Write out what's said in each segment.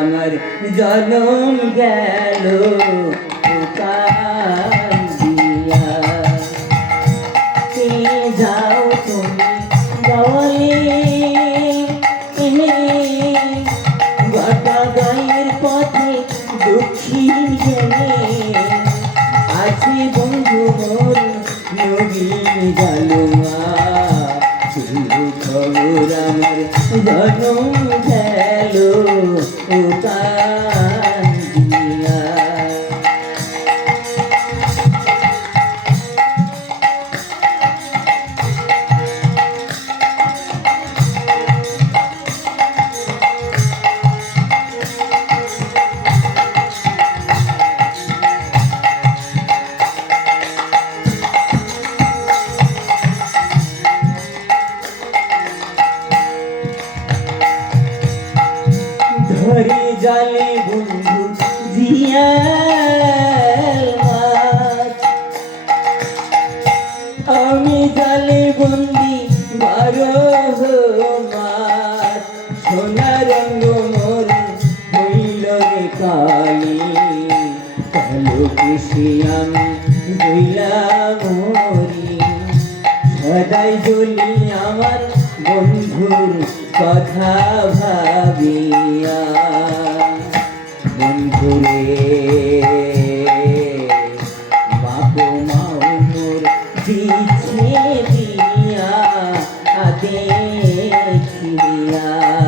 আমার জনম গেল। খবর আমার জনম গেল ও ধরে জালে বন্ধু মাছ। আমি জালে বন্দি বারো মাস সোনা রঙ্গ মোর হইল রে কালি। কালো কৃষি আমি হইলা মরি সদাই জ্বলি আমার বন্ধুর কথা ভাবিয়া বন্ধুরে বাপ মাও মোর দিয়া না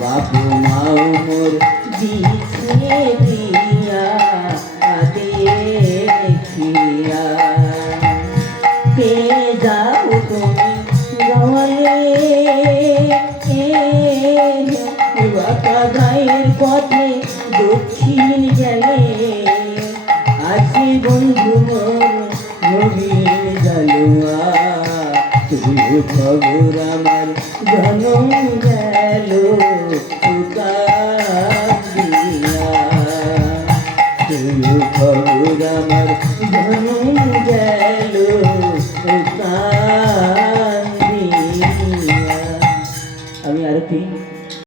বাবু মাও মোর দিছে দিয়া দেখিয়া। কে যাও তুমি গলে বাঁকা গায়ের পথে দক্ষিণ গেলে। আছে বন্ধু মোর নবীন জালুয়া। যদি খবর আমার জনম গেল খবর